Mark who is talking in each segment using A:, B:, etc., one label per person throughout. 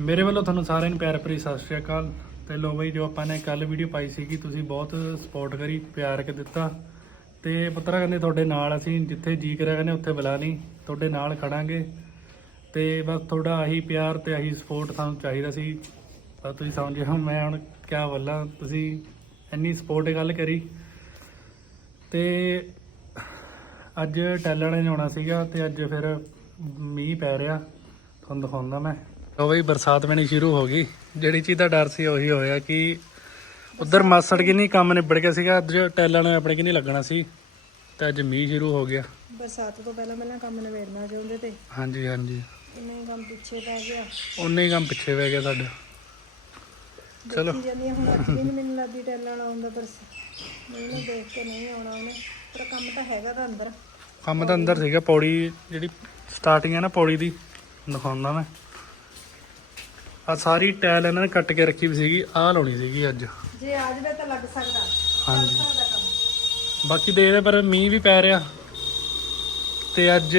A: ਮੇਰੇ ਵੱਲੋਂ ਤੁਹਾਨੂੰ ਸਾਰਿਆਂ ਨੂੰ ਪਿਆਰ ਭਰੀ ਸਤਿ ਸ਼੍ਰੀ ਅਕਾਲ ਤੇ ਲੋ ਬਈ ਜੋ ਆਪਾਂ ਨੇ ਕੱਲ ਵੀਡੀਓ ਪਾਈ ਸੀਗੀ, ਤੁਸੀਂ ਬਹੁਤ ਸਪੋਰਟ ਕਰੀ, ਪਿਆਰ ਕੇ ਦਿੱਤਾ। ਤੇ ਪੁੱਤਰਾ ਕਹਿੰਦੇ ਤੁਹਾਡੇ ਨਾਲ ਅਸੀਂ ਜਿੱਥੇ ਜੀ ਕਰਿਆ ਕਹਿੰਦੇ ਉੱਥੇ ਬੁਲਾ ਨਹੀਂ ਤੁਹਾਡੇ ਨਾਲ ਖੜਾਂਗੇ। ਤੇ ਬਸ ਤੁਹਾਡਾ ਆਹੀ ਪਿਆਰ ਤੇ ਆਹੀ ਸਪੋਰਟ ਸਾਨੂੰ ਚਾਹੀਦਾ ਸੀ। ਤਾਂ ਤੁਸੀਂ ਸਮਝੇ ਹੋ ਮੈਂ ਹੁਣ ਕਿਆ ਵੱਲਾਂ ਤੁਸੀਂ ਇੰਨੀ ਸਪੋਰਟ ਗੱਲ ਕਰੀ। ਤੇ ਅੱਜ ਟੈਲਰ ਨੇ ਆਉਣਾ ਸੀਗਾ ਤੇ ਅੱਜ ਫਿਰ ਮੀਂਹ ਪੈ ਰਿਹਾ, ਤੁਹਾਨੂੰ ਦਿਖਾਉਂਦਾ ਮੈਂ। ਲੋ ਬਈ ਬਰਸਾਤ ਪੈਣੀ ਸ਼ੁਰੂ ਹੋ ਗਈ। ਜਿਹੜੀ ਚੀਜ਼ ਦਾ ਡਰ ਸੀ ਉਹੀ ਹੋਇਆ ਕਿ ਉਧਰ ਮਾਸੜ ਕਿ ਨਹੀਂ ਕੰਮ ਨਿਬੜ ਗਿਆ ਸੀਗਾ ਅੱਜ ਟੈਲਾਂ ਨੇ ਆਪਣੇ ਕਿ ਨਹੀਂ ਲੱਗਣਾ ਸੀ ਤੇ ਅੱਜ ਮੀਂਹ ਸ਼ੁਰੂ ਹੋ ਗਿਆ।
B: ਬਰਸਾਤ ਤੋਂ ਪਹਿਲਾਂ ਪਹਿਲਾਂ ਕੰਮ ਨਿਬੇੜਨਾ ਚਾਹੁੰਦੇ ਤੇ।
A: ਹਾਂਜੀ ਹਾਂਜੀ।
B: ਹੀ ਕੰਮ ਪਿੱਛੇ ਪੈ ਗਿਆ।
A: ਹੀ ਕੰਮ ਪਿੱਛੇ ਪੈ ਗਿਆ ਸਾਡਾ। ਚਲੋ।
B: ਦੇਖੀ ਜਾਂਦੀ ਹਾਂ, ਹੁਣ ਅੱਜ ਵੀ ਨਹੀਂ ਮੈਨੂੰ ਲੱਗਦੀ ਟੈਲਾਂ ਲਾਉਂਦਾ ਪਰ ਨਹੀਂ ਨਾ ਦੇਖ ਕੇ ਨਹੀਂ ਆਉਣਾ ਉਹਨੇ। ਪਰ ਕੰਮ ਤਾਂ ਹੈਗਾ ਤਾਂ ਅੰਦਰ।
A: ਕੰਮ ਤਾਂ ਅੰਦਰ ਸੀਗਾ ਪੌੜੀ ਜਿਹੜੀ ਸਟਾਰਟਿੰਗ ਹੈ ਨਾ ਪੌੜੀ ਦੀ ਦਿਖਾਉਂਦਾ ਮੈਂ। ਆ ਸਾਰੀ ਟਾਇਲ ਇਹਨਾਂ ਨੇ ਕੱਟ ਕੇ ਰੱਖੀ ਵੀ ਸੀਗੀ ਆਹ ਲਾਉਣੀ ਸੀਗੀ ਅੱਜ।
B: ਜੇ ਆ ਜਾਵੇ ਤਾਂ ਲੱਗ ਸਕਦਾ।
A: ਹਾਂਜੀ। ਬਾਕੀ ਦੇਖਦੇ ਪਰ ਮੀਂਹ ਵੀ ਪੈ ਰਿਹਾ। ਤੇ ਅੱਜ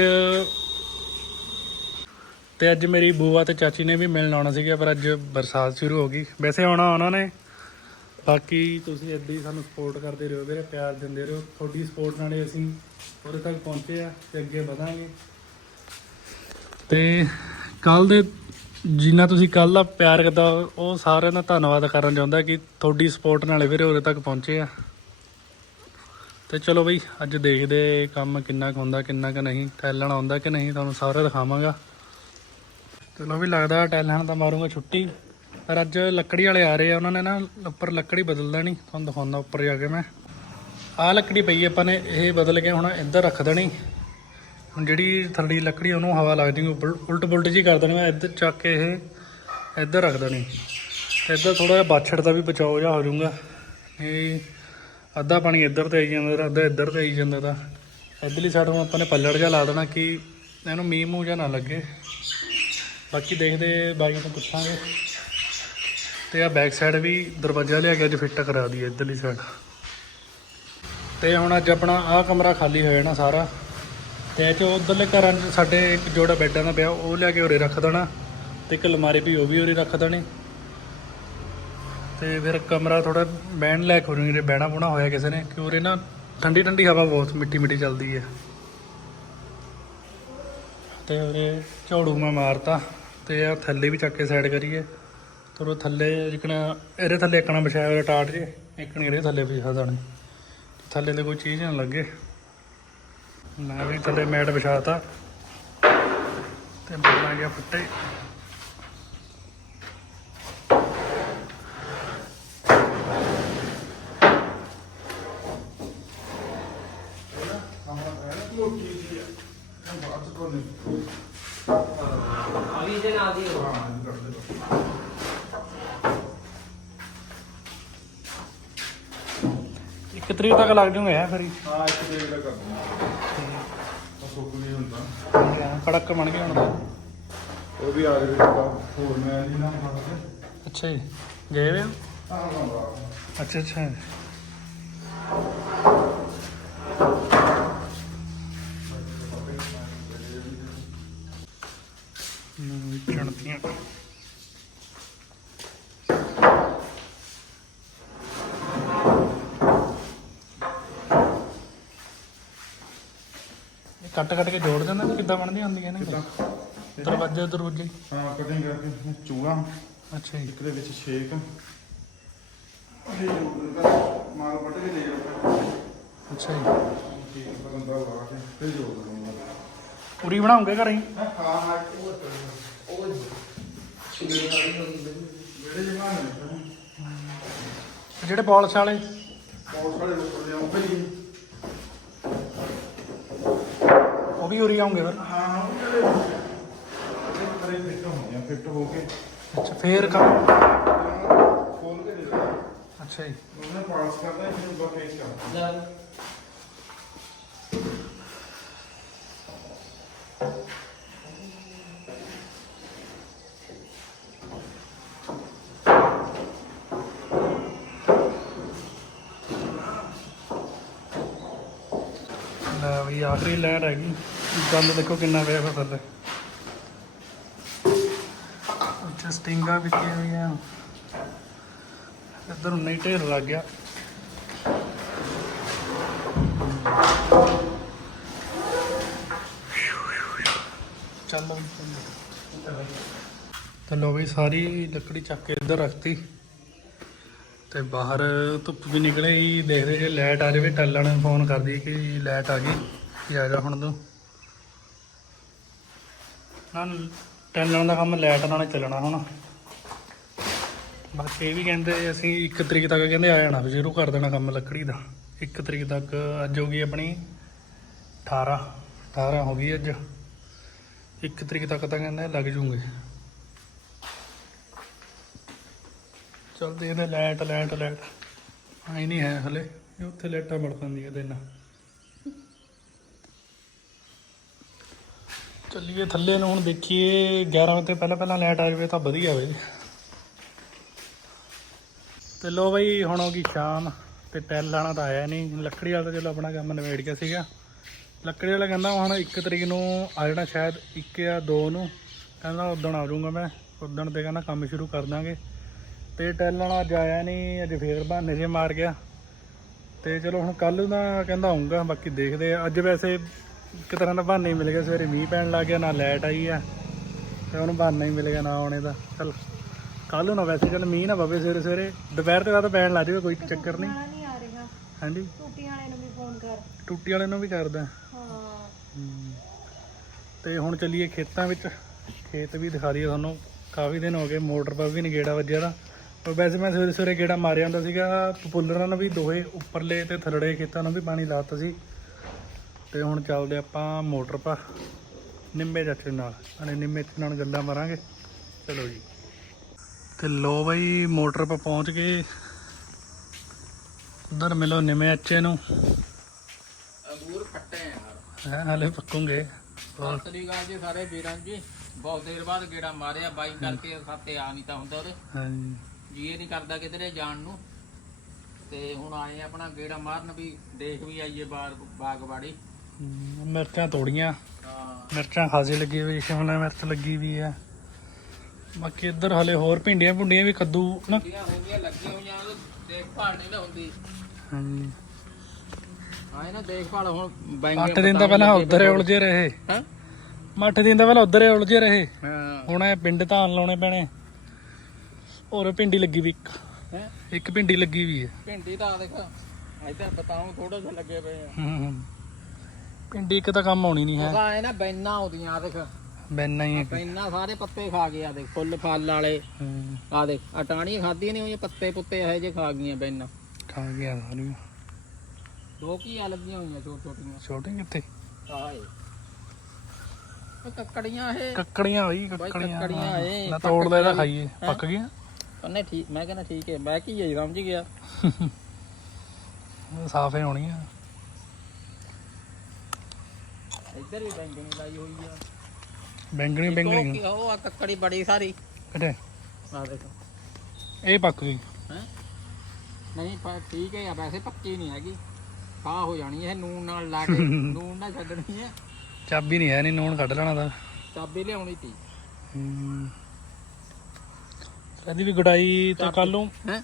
A: ਤੇ ਅੱਜ ਮੇਰੀ ਬੂਆ ਤੇ ਚਾਚੀ ਨੇ ਵੀ ਮਿਲਣ ਆਉਣਾ ਸੀਗਾ ਪਰ ਅੱਜ ਬਰਸਾਤ ਸ਼ੁਰੂ ਹੋ ਗਈ। ਵੈਸੇ ਆਉਣਾ ਉਹਨਾਂ ਨੇ। ਬਾਕੀ ਤੁਸੀਂ ਹੀ ਸਾਨੂੰ ਸਪੋਰਟ ਕਰਦੇ ਰਹੋ ਵੀਰੇ ਪਿਆਰ ਦਿੰਦੇ ਰਹੋ। ਤੁਹਾਡੀ ਸਪੋਰਟ ਨਾਲੇ ਅਸੀਂ ਉਰੇ ਤੱਕ ਪਹੁੰਚੇ ਆ ਤੇ ਅੱਗੇ ਵਧਾਂਗੇ। ਤੇ ਕੱਲ ਦੇ ਜਿੰਨਾ ਤੁਸੀਂ ਕੱਲ ਦਾ ਪਿਆਰ ਕਰਦਾ ਉਹ ਸਾਰਿਆਂ ਦਾ ਧੰਨਵਾਦ ਕਰਨਾ ਚਾਹੁੰਦਾ ਕਿ ਤੁਹਾਡੀ ਸਪੋਰਟ ਨਾਲੇ ਵੀਰੇ ਉਰੇ ਤੱਕ ਪਹੁੰਚੇ ਆ। ਤੇ ਚਲੋ ਬਈ, ਅੱਜ ਦੇਖਦੇ ਕੰਮ ਕਿੰਨਾ ਕੁ ਹੁੰਦਾ, ਕਿੰਨਾ ਕੁ ਨਹੀਂ ਟੈਲਣ ਆਉਂਦਾ ਕਿ ਨਹੀਂ, ਤੁਹਾਨੂੰ ਸਾਰਾ ਦਿਖਾਵਾਂਗਾ। ਚਲੋ ਵੀ ਲੱਗਦਾ ਟੈਲਣ ਤਾਂ ਮਾਰੂੰਗਾ ਛੁੱਟੀ, ਪਰ ਅੱਜ ਲੱਕੜੀ ਵਾਲੇ ਆ ਰਹੇ ਆ, ਉਹਨਾਂ ਨੇ ਨਾ ਉੱਪਰ ਲੱਕੜੀ ਬਦਲ ਦੇਣੀ, ਤੁਹਾਨੂੰ ਦਿਖਾਉਂਦਾ ਉੱਪਰ ਜਾ ਕੇ ਮੈਂ। ਆਹ ਲੱਕੜੀ ਪਈ ਆਪਾਂ ਨੇ ਇਹ ਬਦਲ ਕੇ ਹੁਣ ਇੱਧਰ ਰੱਖ ਦੇਣੀ। ਹੁਣ ਜਿਹੜੀ ਥੱਲੀ ਲੱਕੜੀ ਉਹਨੂੰ ਹਵਾ ਲੱਗ ਜੂਗੀ ਉਲਟ ਪੁਲਟ ਜੀ ਕਰ ਦੇਣੀ ਮੈਂ ਇੱਧਰ ਚੱਕ ਕੇ ਇਹ, ਇੱਧਰ ਰੱਖ ਦੇਣੀ। ਤੇ ਇੱਧਰ ਥੋੜਾ ਜਿਹਾ ਬਾਛੜ ਦਾ ਵੀ ਬਚਾਓ ਜਾ ਹੋ ਜਾਊਗਾ। ਇਹ ਅੱਧਾ ਪਾਣੀ ਇੱਧਰ ਤੇ ਆਈ ਜਾਂਦਾ, ਤੇ ਅੱਧਾ ਇੱਧਰ ਤੇ ਆਈ ਜਾਂਦਾ ਤਾਂ। ਇੱਧਰਲੀ ਸਾਈਡ ਹੁਣ ਆਪਾਂ ਨੇ ਪੱਲੜ ਜਿਹਾ ਲਾ ਦੇਣਾ ਕਿ ਇਹਨੂੰ ਮੀਂਹ ਮੂੰਹ ਜਿਹਾ ਨਾ ਲੱਗੇ। ਬਾਕੀ ਦੇਖਦੇ ਬਾਈ ਨੂੰ ਪੁੱਛਾਂਗੇ। ਤੇ ਆ ਬੈਕ ਸਾਈਡ ਵੀ ਦਰਵਾਜ਼ਾ ਲਿਆ ਕੇ ਅੱਜ ਫਿੱਟ ਕਰਾ ਦਈਏ ਇੱਧਰਲੀ ਸਾਈਡ ਤੇ ਹੁਣ ਅੱਜ ਆਪਣਾ ਆਹ ਕਮਰਾ ਖਾਲੀ ਹੋ ਜਾਣਾ ਸਾਰਾ। ਤੇ ਇਹ ਚ ਉਧਰਲੇ ਘਰਾਂ 'ਚ ਸਾਡੇ ਇੱਕ ਜੋੜਾ ਬੈੱਡਾਂ ਦਾ ਪਿਆ, ਉਹ ਲਿਆ ਕੇ ਉਰੇ ਰੱਖ ਦੇਣਾ। ਤੇ ਇੱਕ ਅਲਮਾਰੀ ਵੀ, ਉਹ ਵੀ ਉਰੇ ਰੱਖ ਦੇਣੀ। ਤੇ ਫਿਰ ਕਮਰਾ ਥੋੜਾ ਬਹਿਣ ਲੈ ਕੇ ਉਰੇ ਬਹਿਣਾ ਬੁਣਾ ਹੋਇਆ ਕਿਸੇ ਨੇ, ਕਿ ਉਰੇ ਨਾ ਠੰਡੀ ਠੰਡੀ ਹਵਾ ਬਹੁਤ, ਮਿੱਠੀ ਮਿੱਠੀ ਚੱਲਦੀ ਹੈ ਤੇ ਉਰੇ ਝਾੜੂ ਮੈਂ ਮਾਰਤਾ, ਤੇ ਆ ਥੱਲੇ ਵੀ ਚੱਕ ਕੇ ਸਾਈਡ ਕਰੀਏ। ਤੇ ਉਹ ਥੱਲੇ ਜਿਕਣਾ, ਇਹਦੇ ਥੱਲੇ ਇੱਕਣਾ ਵਿਛਾਇਆ ਹੋਇਆ ਟਾਟ ਜੇ ਇੱਕਣੀ ਇਹਦੇ ਥੱਲੇ ਵਿਛਾ ਦੇਣੀ। ਥੱਲੇ ਤੇ ਕੋਈ ਚੀਜ਼ ਨਾ ਲੱਗੇ। ਮੈਂ ਵੀ ਥੱਲੇ ਮੈਟ ਵਿਛਾਤਾ ਤੇ। ਬਣਾ ਗਿਆ ਫੁੱਟੇ। ਤਰੀਕ ਤੱਕ ਲੱਗ ਜੂਗਾ ਹੈ ਫਿਰ ਹੀ।
C: ਹਾਂ ਇੱਕ ਦੇ ਦਾ ਕਰ ਉਹ ਸੁੱਕ ਨਹੀਂ ਹੁੰਦਾ।
A: ਕੜਕ ਬਣ ਗਿਆ ਹੁਣ ਤਾਂ।
C: ਉਹ ਵੀ ਆ ਗਏ ਤਾਂ ਹੋਰ ਮੈਂ ਜੀ ਨਾ ਕੇ
A: ਅੱਛਾ ਜੀ ਗਏ ਵੇ ਹੋ?
C: ਆਹ
A: ਅੱਛਾ ਅੱਛਾ। ਕੱਟ ਕੱਟ ਕੇ ਜੋੜ ਦਿੰਦੇ ਨੇ ਕਿੱਦਾਂ ਬਣਦੀਆਂ ਹੁੰਦੀਆਂ ਨੇ? ਦਰਵਾਜ਼ੇ ਦਰਵਾਜ਼ੇ
C: ਹਾਂ ਕਟਿੰਗ ਕਰਕੇ ਚੂੜਾ
A: ਅੱਛਾ ਜੀ।
C: ਇੱਕ ਦੇ ਵਿੱਚ ਛੇਕ ਇਹ ਮਾਲ ਵੱਢ ਕੇ ਲੈ ਜਾਓ
A: ਅੱਛਾ ਜੀ।
C: ਠੀਕ ਬੰਦਾ ਲਾ ਕੇ ਫਿਰ ਜੋੜ ਦੂੰਗਾ
A: ਪੂਰੀ ਬਣਾਉਂਗੇ ਘਰੇ? ਹੀ
C: ਹਾਂ
D: ਉਹ ਵਾਲੀ
C: ਜਿਹੜੇ ਜਮਾ ਨੇ।
A: ਤੇ ਜਿਹੜੇ ਪਾਲਿਸ਼ ਵਾਲੇ?
C: ਬਹੁਤ ਸਾਰੇ ਲੋਕ ਲਿਆਉਂ ਭਈ
A: ਉਹ ਵੀ ਉਰੀ ਆਉਂਗੇ ਫਿਰ
C: ਹਾਂ ਹਾਂ ਉਹ ਜਿਹੜੇ ਇਹ ਕਰੇ ਫਿੱਟ ਹੋਣੀਆਂ ਫਿੱਟ ਹੋ ਕੇ
A: ਅੱਛਾ ਫੇਰ ਕੰਮ
C: ਖੋਲ ਕੇ ਦੇ ਦਿਓ
A: ਅੱਛਾ ਜੀ
C: ਉਹਨੇ ਪਾਸ ਕਰਦਾ ਇਹਨੂੰ ਬਫੇਸ ਕਰਦਾ
D: ਲੈ
A: ਲੈ ਵੀ ਆਖਰੀ ਲਹਿਰ ਹੈਗੀ ਗੰਦ ਦੇਖੋ ਕਿੰਨਾ ਪਿਆ ਫਿਰ ਥੱਲੇ। ਜਸਟ ਸਟਿੰਗਾਂ ਵਿੱਚੀਆਂ ਹੋਈਆਂ। ਇੱਧਰ ਨਹੀਂ ਢੇਰ ਲੱਗ ਗਿਆ। ਚੱਲ ਤੇ ਲੋ ਵੀ ਸਾਰੀ ਲੱਕੜੀ ਚੱਕ ਕੇ ਇੱਧਰ ਰੱਖਤੀ। ਤੇ ਬਾਹਰ ਧੁੱਪ ਵੀ ਨਿਕਲੇ ਦੇਖਦੇ ਜੇ ਲਾਈਟ ਆ ਜਾਵੇ, ਟੱਲਣ ਨੂੰ ਫੋਨ ਕਰਦੀ ਕਿ ਲਾਈਟ ਆ ਗਈ। ਕਿ ਆ ਜਾ ਹੁਣ ਤੂੰ? ਨਾ ਟੈਲਣ ਦਾ ਕੰਮ ਲਾਈਟ ਨਾਲ ਹੀ ਚੱਲਣਾ ਹੁਣ। ਬਾਕੀ ਇਹ ਵੀ ਕਹਿੰਦੇ ਅਸੀਂ 1 ਤਰੀਕ ਤੱਕ ਕਹਿੰਦੇ ਆ ਜਾਣਾ, ਵੀ ਸ਼ੁਰੂ ਕਰ ਦੇਣਾ ਕੰਮ ਲੱਕੜੀ ਦਾ। 1 ਤਰੀਕ ਤੱਕ ਅੱਜ ਹੋ ਗਈ ਆਪਣੀ 18 18 ਹੋ ਗਈ ਅੱਜ। 1 ਤਰੀਕ ਤੱਕ ਤਾਂ ਕਹਿੰਦੇ ਲੱਗ ਜੂਗੇ। ਚਲਦੇ ਇਹਦੇ ਲਾਈਟ ਲਾਈਟ ਲਾਈਟ ਆਈ ਨਹੀਂ ਹੈ ਹਲੇ, ਉੱਥੇ ਲਾਈਟਾਂ ਬੜ ਪੈਂਦੀਆਂ ਦਿਨ ਚੱਲੀਏ ਥੱਲੇ ਨੂੰ, ਹੁਣ ਦੇਖੀਏ 11 ਵਜੇ ਤੋਂ ਪਹਿਲਾਂ ਪਹਿਲਾਂ ਲਾਈਟ ਆ ਜਾਵੇ ਤਾਂ ਵਧੀਆ ਹੋਵੇ ਤੇ ਲੋ ਬਈ, ਹੁਣ ਹੋ ਗਈ ਸ਼ਾਮ ਤੇ ਟੈਲ ਲਾਣਾ ਤਾਂ ਆਇਆ ਨਹੀਂ। ਲੱਕੜੀ ਵਾਲਾ ਤਾਂ ਚਲੋ ਆਪਣਾ ਕੰਮ ਨਿਬੇੜ ਗਿਆ ਸੀਗਾ। ਲੱਕੜੀ ਵਾਲਾ ਕਹਿੰਦਾ ਹੁਣ 1 ਤਰੀਕ ਨੂੰ ਆ ਜਾਣਾ ਸ਼ਾਇਦ 1 ਜਾਂ 2 ਨੂੰ। ਕਹਿੰਦਾ ਉਦੋਂ ਆ ਜਾਊਂਗਾ ਮੈਂ। ਉਦੋਂ ਤੇ ਕਹਿੰਦਾ ਕੰਮ ਸ਼ੁਰੂ ਕਰ ਦਾਂਗੇ। ਤੇ ਟੈਲ ਵਾਲਾ ਅੱਜ ਆਇਆ ਨਹੀਂ, ਅੱਜ ਫੇਰ ਬਹਾਨੇ ਜੇ ਮਾਰ ਗਿਆ। ਤੇ ਚਲੋ ਹੁਣ ਕੱਲ ਦਾ ਕਹਿੰਦਾ ਆਉਂਗਾ ਬਾਕੀ ਦੇਖਦੇ ਆ। ਅੱਜ ਵੈਸੇ ਇੱਕ ਤਰ੍ਹਾਂ ਦਾ ਬਹਾਨਾ ਹੀ ਮਿਲ ਗਿਆ ਸਵੇਰੇ ਮੀਂਹ ਪੈਣ ਲੱਗ ਗਿਆ ਨਾ ਲਾਈਟ ਆਈ ਆ। ਤੇ ਉਹਨੂੰ ਬਹਾਨਾ ਹੀ ਮਿਲ ਗਿਆ ਨਾ ਆਉਣੇ ਦਾ। ਚਲ ਕੱਲ ਨੂੰ ਨਾ ਵੈਸੇ ਚੱਲ ਮੀਂਹ ਨਾ ਪਵੇ ਸਵੇਰੇ ਸਵੇਰੇ। ਦੁਪਹਿਰ ਤੇ ਬਾਅਦ ਪੈਣ ਲੱਗ ਜਾਵੇ ਕੋਈ ਚੱਕਰ ਨਹੀਂ।
B: ਨਹੀਂ ਆ ਰਿਹਾ।
A: ਹਾਂਜੀ?
B: ਟੂਟੀਆਂ ਵਾਲੇ ਨੂੰ ਵੀ ਫੋਨ ਕਰ।
A: ਟੁੱਟੀ ਵਾਲੇ ਨੂੰ ਵੀ ਕਰਦਾ।
B: ਹਾਂ।
A: ਤੇ ਹੁਣ ਚੱਲੀਏ ਖੇਤਾਂ ਵਿੱਚ। ਖੇਤ ਵੀ ਦਿਖਾ ਦਈਏ ਤੁਹਾਨੂੰ। ਕਾਫੀ ਦਿਨ ਹੋ ਗਏ ਮੋਟਰ ਪਾ ਵੀ ਨਹੀਂ ਗੇੜਾ ਵੱਜਿਆ ਦਾ। ਪਰ ਵੈਸੇ ਮੈਂ ਸਵੇਰੇ ਸਵੇਰੇ ਗੇੜਾ ਮਾਰਿਆ ਹੁੰਦਾ ਸੀਗਾ। ਪਪੂਲਰਾਂ ਨੂੰ ਵੀ ਦੋਹੇ ਉੱਪਰਲੇ ਤੇ ਥੱਲੜੇ ਖੇਤਾਂ ਨੂੰ ਵੀ ਪਾਣੀ ਲਾਤਾ ਸੀ। ਤੇ ਹੁਣ ਚੱਲਦੇ ਆਪਾਂ ਮੋਟਰ ਪਾ ਨਿੰਮੇ ਚਾਚੇ ਨਾਲ। ਅਨੇ ਨਿੰਮੇ ਚਾਚੇ ਨਾਲ ਗੱਲਾਂ ਮਾਰਾਂਗੇ। ਚਲੋ ਜੀ। ਤੇ ਲੋ ਬਈ ਮੋਟਰ ਪਾ ਪਹੁੰਚ ਗਏ। ਉਧਰ ਮਿਲੋ ਨਿੰਮੇ ਚਾਚੇ ਨੂੰ।
D: ਅੰਗੂਰ ਆ ਯਾਰ।
A: ਹੈ ਹਲੇ ਪੱਕੂਗੇ।
D: ਸਤਿ ਸ੍ਰੀ ਅਕਾਲ ਜੀ ਸਾਰੇ ਵੀਰਾਂ ਜੀ। ਬਹੁਤ ਦੇਰ ਬਾਅਦ ਗੇੜਾ ਮਾਰਿਆ ਬਾਈ ਕਰਕੇ ਖਾਤੇ ਆ ਨਹੀਂ ਤਾਂ ਹੁੰਦਾ ਉਹਦੇ।
A: ਹਾਂਜੀ।
D: ਜੀ ਇਹ ਨਹੀਂ ਕਰਦਾ ਕਿਧਰੇ ਜਾਣ ਨੂੰ। ਤੇ ਹੁਣ ਆਏ ਆਪਣਾ ਗੇੜਾ ਮਾਰਨ ਵੀ ਦੇਖ ਵੀ ਆਈਏ ਬਾਗ ਬਾਗਵਾੜੀ
A: ਮਿਰਚਾਂ ਤੋੜੀਆਂ।
D: ਹਾਂ
A: ਮਿਰਚਾਂ ਖਾਸੀ ਲੱਗੀ ਹੋਈ ਸ਼ਿਮਲਾ ਮਿਰਚ ਲੱਗੀ ਵੀ ਆ। ਬਾਕੀ ਇੱਧਰ ਹਲੇ ਹੋਰ ਭਿੰਡੀਆਂ ਭੁੰਡੀਆਂ ਵੀ ਕੱਦੂ ਨਾ।
D: ਹੁੰਦੀਆਂ ਲੱਗੀਆਂ ਹੋਈਆਂ ਦੇਖਭਾਲ ਨਹੀਂ ਨਾ ਹੁੰਦੀ।
A: ਹਾਂਜੀ।
D: ਆਏ ਨਾ ਦੇਖਭਾਲ ਹੁਣ ਬੈਂਗੇ
A: ਅੱਠ ਦਿਨ ਤਾਂ ਪਹਿਲਾਂ ਉਧਰ ਹੀ ਉਲਝੇ ਰਹੇ।
D: ਹਾਂ?
A: ਦਿਨ ਤਾਂ ਪਹਿਲਾਂ ਉਧਰ ਹੀ ਉਲਝੇ ਰਹੇ।
D: ਹਾਂ।
A: ਹੁਣ ਇਹ ਪਿੰਡ ਧਾਨ ਲਾਉਣੇ ਪੈਣੇ। ਹੋਰ ਭਿੰਡੀ ਲੱਗੀ ਵੀ ਇੱਕ।
D: ਹੈਂ?
A: ਇੱਕ ਭਿੰਡੀ ਲੱਗੀ ਵੀ ਹੈ
D: ਭਿੰਡੀ ਤਾਂ ਦੇਖ ਇੱਧਰ ਬਤਾਉਂ ਥੋੜਾ ਜਿਹਾ ਲੱਗੇ ਪਏ ਆ।
A: ਭਿੰਡੀ ਇੱਕ ਤਾਂ ਕੰਮ ਆਉਣੀ ਨਹੀਂ ਹੈ।
D: ਉਹਦਾ ਐ ਨਾ ਬੈਨਾਂ ਆਉਂਦੀਆਂ ਦੇਖ।
A: ਬੈਨਾ ਹੀ ਹੈ
D: ਬੈਨਾਂ ਸਾਰੇ ਪੱਤੇ ਖਾ ਗਏ ਆ ਦੇਖ ਫੁੱਲ ਫਲ ਵਾਲੇ।
A: ਹਮ,
D: ਆ ਦੇਖ ਆ ਟਾਹਣੀਆਂ ਖਾਧੀਆਂ ਨਹੀਂ ਹੋਈਆਂ ਪੱਤੇ ਪੁੱਤੇ ਇਹੋ ਜਿਹੇ ਖਾ ਗਈਆਂ ਬੈਨਾਂ।
A: ਖਾ ਗਿਆ ਸਾਰੀ
D: ਦੋ ਕੀ ਆ ਲੱਗੀਆਂ ਹੋਈਆਂ ਛੋਟ ਛੋਟੀਆਂ?
A: ਛੋਟੇ ਕਿੱਥੇ?
D: ਆਏ। ਉਹ ਕੱਕੜੀਆਂ ਇਹ।
A: ਕੱਕੜੀਆਂ ਹੋਈ ਕੱਕੜੀਆਂ
D: ਕੱਕੜੀਆਂ ਇਹ
A: ਨਾ ਤੋੜ ਲੈ ਇਹਦਾ ਖਾਈਏ। ਪੱਕ ਗਿਆ?
D: ਉਹਨੇ ਠੀਕ ਮੈਂ ਕਹਿੰਦਾ ਠੀਕ ਹੈ ਮੈਂ ਕੀ ਹੈ ਸਮਝ ਗਿਆ।
A: ਸਾਫੇ ਹੋਣੀ ਆ।
D: ਇੱਧਰ ਵੀ ਬੈਂਗਣੀ ਲਾਈ ਹੋਈ ਆ।
A: ਬੈਂਗਣੀ
D: ਉਹ
A: ਬੈਂਗਣੀ।
D: ਕੀ- ਉਹ ਆ ਕੱਕੜੀ ਬੜੀ ਸਾਰੀ।
A: ਕਿਤੇ
D: ਆ ਦੇਖ।
A: ਇਹ ਪੱਕ ਗਈ।
D: ਹੈ? ਨਹੀਂ ਪਰ ਠੀਕ ਹੈ ਆ ਵੈਸੇ ਪੱਕੀ ਨਹੀਂ ਹੈਗੀ। ਖਾ ਹੋ ਜਾਣੀ ਇਹ ਨੂਨ ਨਾਲ ਲਾ ਕੇ ਨੂਨ ਨਾਲ ਛੱਡਣੀ ਹੈ।
A: ਚਾਬੀ ਨਹੀਂ ਹੈ ਨਹੀਂ ਨੂਣ ਕੱਢ ਲੈਣਾ ਦਾ
D: ਚਾਬੀ ਲਿਆਉਣੀ ਤੀ
A: ਇਹਦੀ ਵੀ ਗੜਾਈ ਤਾਂ ਕੱਲ ਨੂੰ
D: ਹੈ?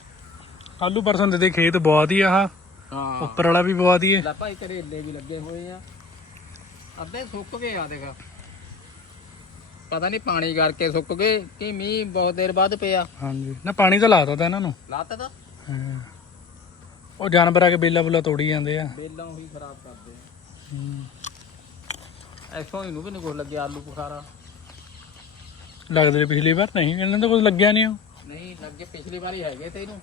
A: ਕੱਲੂ ਪਰਸੋਂ ਦੇ ਖੇਤ ਬਹੁਤ ਹੀ ਆ ਆਹ।
D: ਹਾਂ।
A: ਉੱਪਰ ਵਾਲਾ ਵੀ ਬਹੁਤ ਹੀ ਹੈ
D: ਲੈ ਭਾਈ ਕਰੇਲੇ ਵੀ ਲੱਗੇ ਹੋਏ ਆ। ਅੱਧੇ ਸੁੱਕ ਗਏ ਆ ਦੇਖ। ਪਤਾ ਨਹੀਂ ਪਾਣੀ ਕਰਕੇ ਸੁੱਕ ਗਏ ਕਿ ਮੀਂਹ ਬਹੁਤ ਦੇਰ ਬਾਅਦ ਪਿਆ।
A: ਹਾਂਜੀ। ਨਾ ਪਾਣੀ ਤਾਂ ਲਾਤਾ ਤਾ ਇਹਨਾਂ ਨੂੰ।
D: ਲੱਤ ਤਾਂ।
A: ਹਾਂ। ਉਹ ਜਾਨਵਰ ਆ ਕੇ ਬੇਲਾ ਬੁਲਾ ਤੋੜੀ ਜਾਂਦੇ ਆ।
D: ਬੇਲਾਂ ਹੀ ਖਰਾਬ ਕਰਦੇ
A: ਹਮ।
D: ਆ ਐਸੋਂ ਇਹਨੂੰ ਵੀ ਨਹੀਂ ਕੁਝ ਲੱਗਿਆ ਆਲੂ ਬੁਖਾਰਾ।
A: ਲੱਗਦੇ ਨੇ ਪਿਛਲੀ ਵਾਰ ਨਹੀਂ ਇਹਨਾਂ ਦਾ ਕੁਝ ਲੱਗਿਆ ਨਹੀਂ ਉਹ।
D: ਨਹੀਂ ਲੱਗੇ ਪਿਛਲੀ ਵਾਰੀ ਹੈਗੇ ਤੇ ਇਹਨੂੰ।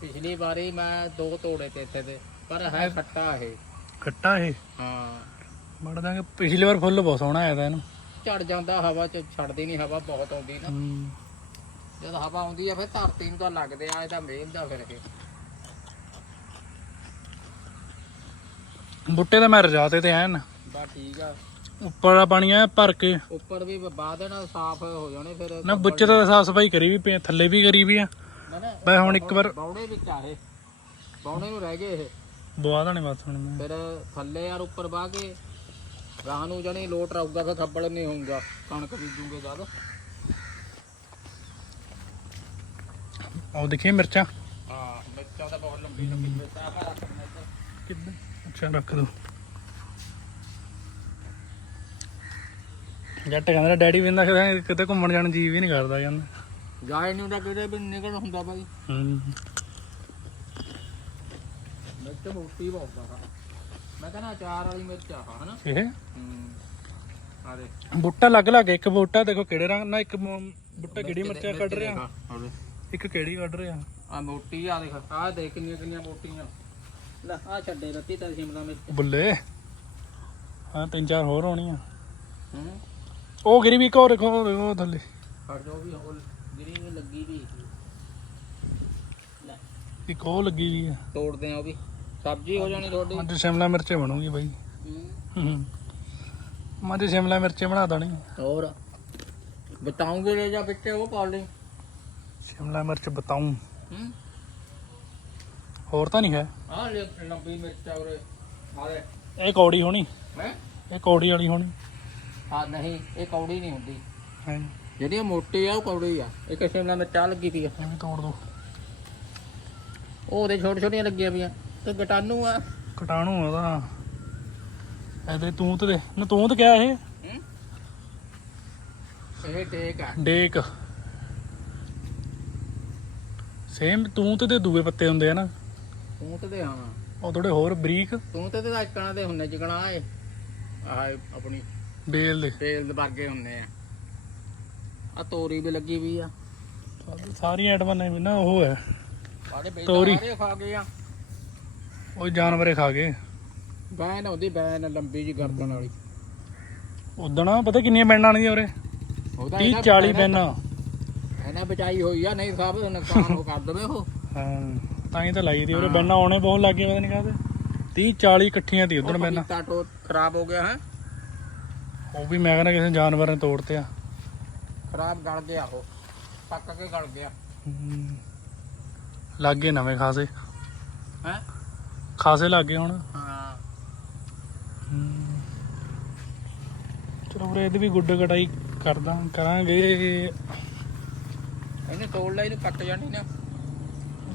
D: ਪਿਛਲੀ ਵਾਰੀ ਮੈਂ ਦੋ ਤੋੜੇ ਤੇ ਇੱਥੇ ਤੇ ਪਰ ਹੈ ਖੱਟਾ ਇਹ।
A: ਖੱਟਾ ਇਹ?
D: ਹਾਂ।
A: ਮੜ ਦਾਂਗੇ। ਪਿਛਲੀ ਵਾਰ ਫੁੱਲ ਬਹੁਤ ਸੋਹਣਾ ਆਇਆ ਤਾ ਇਹਨੂੰ।
D: ਝੜ ਜਾਂਦਾ ਹਵਾ ਚ ਛੱਡਦੀ ਨਹੀਂ ਹਵਾ ਬਹੁਤ ਆਉਂਦੀ ਨਾ। ਜਦ ਹਵਾ ਆਉਂਦੀ ਆ ਫਿਰ ਧਰਤੀ ਨੂੰ ਤਾਂ ਲੱਗਦੇ ਆ ਇਹਦਾ ਮੇਲ ਦਾ ਫਿਰ ਇਹ।
A: ਬੁੱਟੇ ਤਾਂ ਮੈਂ ਰਜਾਤੇ ਤੇ ਐਨ।
D: ਬਾ ਠੀਕ ਆ।
A: ਉੱਪਰ ਵਾਲਾ ਪਾਣੀ ਆ ਭਰ ਕੇ।
D: ਉੱਪਰ ਵੀ ਨਾਲ ਸਾਫ਼ ਹੋ ਜਾਣੇ ਫਿਰ।
A: ਨਾ ਬੁੱਚੇ ਤਾਂ ਸਾਫ਼ ਸਫ਼ਾਈ ਕਰੀ ਵੀ ਪਈ, ਥੱਲੇ ਵੀ ਕਰੀ ਵੀ ਆ।
D: ਨਾ ਨਾ
A: ਬਈ ਹੁਣ ਇੱਕ ਵਾਰ
D: ਬੌੜੇ ਵਿੱਚ ਆ ਇਹ। ਬੌੜੇ ਨੂੰ ਰਹਿ ਗਏ ਇਹ।
A: ਬਵਾ ਦੇਣੇ ਬਸ ਹੁਣ ਮੈਂ
D: ਫਿਰ ਥੱਲੇ ਯਾਰ ਉੱਪਰ ਬਾਹ ਕੇ ਗਾਂ ਨੂੰ ਜਾਣੀ ਲੋਟ ਰਹੂਗਾ ਫਿਰ ਥੱਬੜ ਨਹੀਂ ਹੋਊਗਾ ਕਣਕ ਬੀਜੂਗੇ ਜਦ।
A: ਉਹ ਦੇਖੀ ਮਿਰਚਾਂ?
D: ਹਾਂ ਮਿਰਚਾਂ ਤਾਂ ਬਹੁਤ ਲੰਬੀ ਲੰਬੀ ਮਿਰਚਾਂ ਆ ਰੱਖਣਾ ਇੱਥੇ
A: ਕਿੱਦਾਂ? ਅੱਛਾ ਰੱਖ ਦੋ। ਜੱਟ ਕਹਿੰਦਾ ਡੈਡੀ ਵੀ ਕਹਿੰਦਾ ਕਿਤੇ ਘੁੰਮਣ ਜਾਣ ਜੀ ਵੀ ਨਹੀਂ ਕਰਦਾ ਕਹਿੰਦਾ।
D: ਜਾਏ ਨਹੀਂ ਹੁੰਦਾ ਕਿਤੇ ਵੀ ਨਿਕਲ ਹੁੰਦਾ ਬਾਈ।
A: ਹੂੰ।
D: ਮਿਰਚ ਮੋਟੀ ਬਹੁਤ ਆ। ਮੈਂ ਕਹਿੰਦਾ ਅਚਾਰ ਵਾਲੀ ਮਿਰਚ ਆ ਹਨਾ?
A: ਇਹ?
D: ਹੂੰ। ਆ ਦੇ
A: ਬੂਟਾ ਲੱਗ ਲੱਗ ਇੱਕ ਬੂਟਾ ਦੇਖੋ ਕਿਹੜੇ ਰੰਗ ਨਾਲ ਇੱਕ ਮ- ਬੂਟਾ ਕਿਹੜੀ ਮਿਰਚਾਂ ਕੱਢ ਰਿਹਾ? ਇੱਕ ਕਿਹੜੀ ਕੱਢ ਰਿਹਾ?
D: ਆ ਮੋਟੀ ਆ ਦੇਖ ਆ ਦੇਖ ਕਿੰਨੀਆਂ ਕਿੰਨੀਆਂ ਮੋਟੀਆਂ। ਲੈ ਆ ਛੱਡੇ ਰੱਤੀ ਤਾਂ ਸ਼ਿਮਲਾ ਮਿਰਚ।
A: ਬੁੱਲੇ। ਹਾਂ ਤਿੰਨ ਚਾਰ ਹੋਰ ਹੋਣੀਆਂ
D: ਹੂੰ।
A: ਉਹ ਗਿਰੀ ਵੀ ਕੋ ਰੱਖੋ ਉਹ ਥੱਲੇ।
D: ਫੜ ਜੋ ਵੀ ਹੋਲ ਗਿਰੀ ਵੀ ਲੱਗੀ ਵੀ। ਲੈ।
A: ਇੱਕ ਉਹ ਲੱਗੀ ਵੀ ਆ।
D: ਤੋੜਦੇ ਆ ਉਹ ਵੀ। ਸਬਜ਼ੀ ਹੋ ਜਾਣੀ ਤੁਹਾਡੀ।
A: ਅੱਜ ਸ਼ਿਮਲਾ ਮਿਰਚੇ ਬਣੂਗੀ ਬਾਈ।
D: ਹੂੰ।
A: ਮੈਂ ਤੇ ਸ਼ਿਮਲਾ ਮਿਰਚੇ ਬਣਾ ਦੇਣੀ।
D: ਹੋਰ? ਬਤਾਉਂਗੇ ਲੈ ਜਾ ਵਿੱਚ ਉਹ ਪਾ ਲਈ।
A: ਸ਼ਿਮਲਾ ਮਿਰਚ ਬਤਾਉਂ
D: ਹੂੰ।
A: ਹੋਰ ਤਾਂ ਨਹੀਂ ਹੈ।
D: ਆ ਲੈ ਲੰਬੀ ਮਿਰਚ ਆ ਉਰੇ। ਆ ਲੈ।
A: ਇਹ ਕੌੜੀ ਹੋਣੀ।
D: ਹੈ?
A: ਇਹ ਕੌੜੀ ਵਾਲੀ ਹੋਣੀ।
D: ਆ ਨਹੀਂ ਇਹ ਕੌੜੀ ਨਹੀਂ ਹੁੰਦੀ।
A: ਹੈ?
D: ਜਿਹੜੀ ਮੋਟੀ ਆ ਉਹ ਕੌੜੀ ਆ। ਇੱਕ ਸ਼ਿਮਲਾ ਮਿਰਚ ਆ ਲੱਗੀ ਪਈ ਆ।
A: ਇਹ ਤੋੜ ਦੋ।
D: ਉਹ ਉਹਦੇ ਛੋਟੇ ਛੋਟੀਆਂ ਲੱਗੀਆਂ ਪਈਆਂ। ਤੇ ਗਟਾਨੂ ਆ।
A: ਕਟਾਣੂ ਉਹਦਾ। ਇਹਦੇ ਤੂਤ ਦੇ। ਨਾ ਤੂਤ ਕਿਆ ਇਹ?
D: ਹੂੰ? ਇਹ ਟੇਕ ਆ।
A: ਡੇਕ। ਸੇਮ ਤੂਤ ਦੇ ਦੂਏ ਪੱਤੇ ਹੁੰਦੇ ਆ ਨਾ।
D: ਤੂੰ ਤੇ ਹਾਂ
A: ਉਹ ਥੋੜੇ ਹੋਰ ਬਰੀਕ।
D: ਤੂੰ ਤੇ ਤਾਂ ਇਕਣਾ ਦੇ ਹੁੰਨੇ ਜਿਕਣਾ ਏ ਆਹ ਆਪਣੀ
A: ਬੇਲ ਦੇ।
D: ਤੇਲ ਦੇ ਵਰਗੇ ਹੁੰਨੇ ਆ। ਆ ਤੋਰੀ ਵੀ ਲੱਗੀ ਵੀ ਆ।
A: ਸਾਰੀਆਂ ਆਈਟਮਾਂ ਨੇ ਵੀ ਨਾ ਉਹ ਹੈ।
D: ਸਾਡੇ ਬੇਟਾ
A: ਤੋਰੀ।
D: ਸਾਰੇ ਖਾ ਗਏ ਆ।
A: ਉਹ ਜਾਨਵਰੇ ਖਾ ਗਏ।
D: ਬੈਨ ਹੁੰਦੀ ਬੈਨ ਲੰਬੀ ਜੀ ਗਰਦਨ ਵਾਲੀ।
A: ਉਦਣ ਪਤਾ ਕਿੰਨੀਆਂ ਬੈਨਾਂ ਆਣਗੀਆਂ ਉਰੇ?
D: ਉਹਦਾ
A: 30
D: ਇਹਨਾਂ-
A: 40 ਬੈਨਾਂ।
D: ਇਹਨਾਂ ਬਚਾਈ ਹੋਈ ਆ ਨਹੀਂ ਸਭ ਨੁਕਸਾਨ ਉਹ ਕਰ ਦਵੇ ਉਹ।
A: ਹਾਂ ਤਾਂ ਹੀ ਤਾਂ ਲਾਈ ਦੀ ਉਰੇ। ਬੈਨਾਂ ਆਉਣੇ ਬਹੁਤ ਲੱਗੇ ਪਤਾ ਨਹੀਂ ਕਾਹਦੇ। 30 40 ਇਕੱਠੀਆਂ ਤੀ ਉਦਣ ਬੈਨਾਂ।
D: ਖਰਾਬ ਹੋ ਗਿਆ ਹੈ।
A: ਉਹ ਵੀ ਮੈਂ ਕਹਿੰਦਾ ਕਿਸੇ ਜਾਨਵਰ ਨੇ ਤੋੜਤੇ ਆ
D: ਖਰਾਬ ਗਲ ਗਿਆ ਉਹ। ਪੱਕ ਕੇ ਗਲ ਗਿਆ।
A: ਲੱਗੇ ਨਵੇਂ ਖਾਸੇ।
D: ਹੈ?
A: ਖਾਸੇ ਲੱਗੇ ਹੁਣ।
D: ਹਾਂ।
A: ਚਲੋ ਵੀਰੇ ਇਹਦੀ ਵੀ ਗੁੱਡ ਕਟਾਈ ਕਰਦਾ ਕਰਾਂਗੇ।
D: ਇਹਨੇ ਤੋੜ ਲੈ ਇਹਨੂੰ ਕੱਟ ਜਾਣੀ ਨਾ।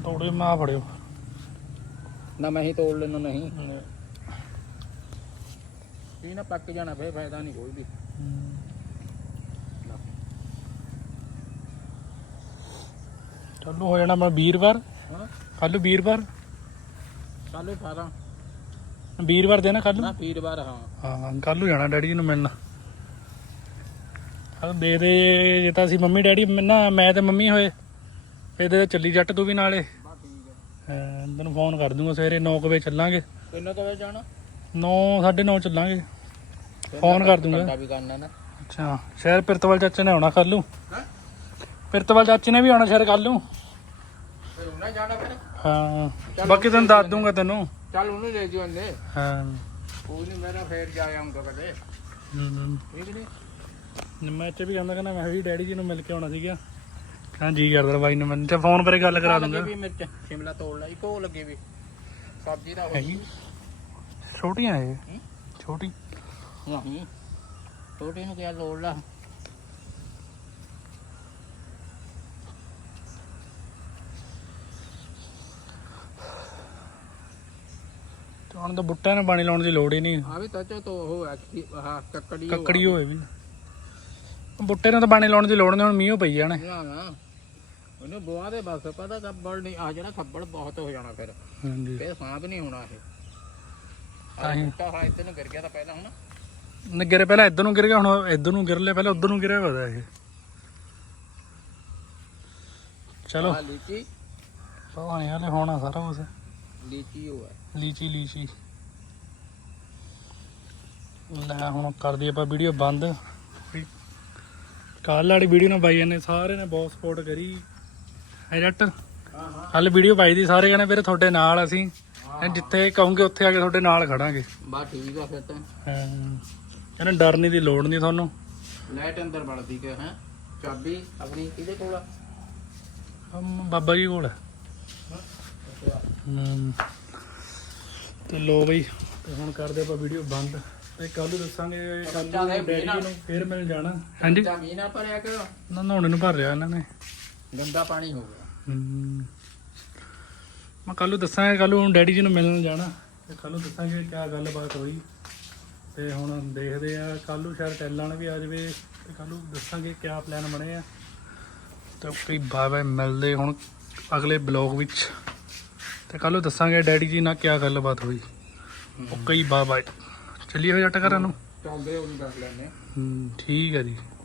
A: ਤੋੜੇ ਮਾ ਫੜਿਓ।
D: ਨਾ ਮੈਂ ਹੀ ਤੋੜ ਲੈਣਾ ਨਹੀਂ ਇਹ ਨਾ ਪੱਕ ਜਾਣਾ ਫੇਰ ਫਾਇਦਾ ਨਹੀਂ ਕੋਈ ਵੀ।
A: ਚੱਲੂ ਹੋ ਜਾਣਾ ਮੈਂ ਵੀਰਵਾਰ।
D: ਹਾਂ।
A: ਕੱਲ ਵੀਰਵਾਰ।
D: ਕੱਲ 18
A: ਵੀਰਵਾਰ ਦੇ ਨਾ ਕੱਲ
D: ਨਾ ਵੀਰਵਾਰ ਹਾਂ।
A: ਹਾਂ ਕੱਲ ਨੂੰ ਜਾਣਾ ਡੈਡੀ ਜੀ ਨੂੰ ਮਿਲਣ। ਕੱਲ ਦੇ ਦੇ ਜੇ ਤਾਂ ਅਸੀਂ ਮੰਮੀ ਡੈਡੀ ਨਾ ਮੈਂ ਤੇ ਮੰਮੀ ਹੋਏ। ਇਹਦੇ ਚੱਲੀ ਜੱਟ ਤੂੰ ਵੀ ਨਾਲੇ।
D: ਹੈ।
A: ਤੈਨੂੰ ਫੋਨ ਕਰ ਦੂੰਗਾ ਸਵੇਰੇ 9 ਵਜੇ ਚੱਲਾਂਗੇ।
D: ਕਿੰਨੇ ਕਵੇ ਜਾਣਾ?
A: 9 9:30 ਚੱਲਾਂਗੇ। ਫੋਨ ਕਰ ਦੂੰਗਾ।
D: ਵੀ ਕਰਨਾ ਨਾ।
A: ਅੱਛਾ ਸ਼ਹਿਰ ਪਿਰਤਵਾਲ ਚਾਚੇ ਨੇ ਆਉਣਾ ਕੱਲ ਨੂੰ।
D: ਹੈ?
A: ਪਿਰਤਵਾਲ ਚਾਚੇ ਨੇ ਵੀ ਆਉਣਾ ਸ਼ਹਿਰ ਕੱਲ ਨੂੰ।
D: ਫਿਰ ਉਹਨਾਂ ਜਾਣਾ ਫਿਰ?
A: ਹਾਂ। ਬਾਕੀ ਤੈਨੂੰ ਦੱਸ ਦੂੰਗਾ ਤੈਨੂੰ।
D: ਚੱਲ ਉਹਨੂੰ ਲੈ ਜਿਓ ਨੇ
A: ਹਾਂ।
D: ਕੋਈ ਨਹੀਂ ਮੇਰਾ ਫੇਰ ਜਾ ਆਉਂਗਾ ਕਦੇ।
A: ਹਮ,
D: ਠੀਕ ਨਹੀਂ?
A: ਮੈਂ ਇੱਥੇ ਵੀ ਜਾਂਦਾ ਕਹਿੰਦਾ ਮੈਂ ਵੀ ਡੈਡੀ ਜੀ ਨੂੰ ਮਿਲ ਕੇ ਆਉਣਾ ਸੀਗਾ। ਹਾਂ ਜੀ ਕਰਦਾ ਬਾਈ ਨੂੰ ਮੈਂ ਤੇ ਫੋਨ ਪਰੇ ਗੱਲ ਕਰਾ ਦੂੰਗਾ।
D: ਵੀ ਮਿਰਚ ਸ਼ਿਮਲਾ ਤੋੜ ਲੈ ਇੱਕ ਉਹ ਲੱਗੀ ਵੀ। ਸਬਜ਼ੀ ਦਾ
A: ਹੈਗੀ? ਛੋਟੀਆਂ ਇਹ? ਛੋਟੀ?
D: ਨਹੀਂ। ਛੋਟੀ ਨੂੰ ਕਿਹਾ ਤੋੜ ਲਾ।
A: ਹੁਣ ਤਾਂ ਬੁੱਟਿਆਂ ਨੂੰ ਪਾਣੀ ਲਾਉਣ ਦੀ ਲੋੜ ਹੀ ਨਹੀਂ
D: ਆ ਵੀ ਤੱਚੋ ਤੋਂ ਉਹ ਆਹ ਕੱਕੜੀ ਉਹ
A: ਕੱਕੜੀ ਹੋਏ ਵੀ। ਬੁੱਟੇ ਨੂੰ ਤਾਂ ਪਾਣੀ ਲਾਉਣ ਦੀ ਲੋੜ ਨਹੀਂ ਹੁਣ ਮੀਂਹ ਪਈ ਜਾਣੇ।
D: ਨਾ ਨਾ। ਉਹਨੂੰ ਬੁਆ ਦੇ ਬਸ ਪਤਾ ਖੱਬਲ ਨਹੀਂ ਆ ਜਿਹੜਾ ਖੱਬਲ ਬਹੁਤ ਹੋ ਜਾਣਾ ਫਿਰ।
A: ਹਾਂਜੀ।
D: ਫਿਰ ਸਾਂਭ ਨਹੀਂ ਹੋਣਾ ਇਹ।
A: ਤਾਂ ਹੀ।
D: ਤਾਂ ਹਾਂ ਇੱਥੇ ਨੂੰ ਗਿਰ ਗਿਆ ਤਾਂ ਪਹਿਲਾਂ ਹੁਣ।
A: ਨਗਰੇ ਪਹਿਲਾਂ ਇੱਧਰ ਨੂੰ ਗਿਰ ਗਿਆ ਹੁਣ ਇੱਧਰ ਨੂੰ ਗਿਰ ਲਿਆ ਪਹਿਲਾਂ ਉੱਧਰ ਨੂੰ ਗਿਰਿਆ ਪਤਾ ਇਹ। ਚਲੋ।
D: ਆ ਲੀਚੀ।
A: ਪਤਾ ਨਹੀਂ ਹਲੇ ਹੋਣਾ ਸਾਰਾ ਕੁਝ
D: ਲੀਚੀ
A: ਲੀਚੀ ਲੀਚੀ। ਲੈ ਹੁਣ ਕਰਦੀ ਆਪਾਂ ਵੀਡੀਓ ਬੰਦ। ਕੱਲ ਵਾਲੀ ਵੀਡੀਓ ਨਾਲ ਬਾਈਆਂ ਨੇ ਸਾਰੇ ਨੇ ਬਹੁਤ ਸਪੋਰਟ ਕਰੀ। ਹੈ ਜੱਟ
D: ਹਾਂ ਹਾਂ
A: ਕੱਲ ਵੀਡੀਓ ਪਾਈ ਦੀ ਸਾਰੇ ਕਹਿੰਦੇ ਵੀਰੇ ਤੁਹਾਡੇ ਨਾਲ ਅਸੀਂ। ਜਿੱਥੇ ਕਹੋਗੇ ਉੱਥੇ ਆ ਕੇ ਤੁਹਾਡੇ ਨਾਲ ਖੜਾਂਗੇ।
D: ਬਾ ਠੀਕ ਆ ਫਿਰ ਤਾਂ।
A: ਹਾਂ। ਕਹਿੰਦੇ ਡਰਨੀ ਦੀ ਲੋੜ ਨਹੀਂ ਤੁਹਾਨੂੰ।
D: ਲਾਈਟ ਅੰਦਰ ਵੜਦੀ ਕਿ ਹੈ? ਚਾਬੀ ਆਪਣੀ ਕਿਹਦੇ ਕੋਲ ਆ?
A: ਬਾਬਾ ਜੀ ਕੋਲ। ਹੈ ਹਮ। ਤੇ ਲੋ ਬਈ ਤੇ ਹੁਣ ਕਰਦੇ ਆਪਾਂ ਵੀਡੀਓ ਬੰਦ। ਤੇ ਕੱਲ ਦੱਸਾਂਗੇ ਕੱਲ ਡੈਡੀ ਨੂੰ ਫੇਰ ਮਿਲ ਜਾਣਾ। ਹਾਂਜੀ।
D: ਜ਼ਮੀਨ ਆ ਭਰਿਆ ਕਿ
A: ਨਾ ਨਹਾਉਣੇ ਨੂੰ ਭਰ ਰਿਹਾ ਇਹਨਾਂ ਨੇ।
D: ਗੰਦਾ ਪਾਣੀ ਹੋ ਗਿਆ।
A: ਹਮ। ਮੈਂ ਕੱਲ ਦੱਸਾਂਗਾ ਕੱਲ ਨੂੰ ਡੈਡੀ ਜੀ ਨੂੰ ਮਿਲਣ ਜਾਣਾ। ਤੇ ਕੱਲ ਨੂੰ ਦੱਸਾਂਗੇ ਕਿਆ ਗੱਲਬਾਤ ਹੋਈ। ਤੇ ਹੁਣ ਦੇਖਦੇ ਆ ਕੱਲ ਨੂੰ ਸ਼ਾਇਦ ਟੈਲਣ ਵੀ ਆ ਜਾਵੇ। ਤੇ ਕੱਲ ਨੂੰ ਦੱਸਾਂਗੇ ਕਿਆ ਪਲਾਨ ਬਣੇ ਆ। ਤੇ ਬਾਏ ਬਾਏ ਮਿਲਦੇ ਹੁਣ ਅਗਲੇ ਬਲੌਗ ਵਿੱਚ। ਤੇ ਕੱਲ ਨੂੰ ਦੱਸਾਂਗੇ ਡੈਡੀ ਜੀ ਨਾਲ ਕਿਆ ਗੱਲਬਾਤ ਹੋਈ। ਓਕੇ ਬਾਏ ਬਾਏ ਚੱਲੀਏ ਹੋ ਜੱਟ ਘਰਾਂ ਨੂੰ?
D: ਚੱਲਦੇ ਉਹ ਵੀ ਦੱਸ ਲੈਣੇ
A: ਹਮ, ਠੀਕ ਹੈ ਜੀ।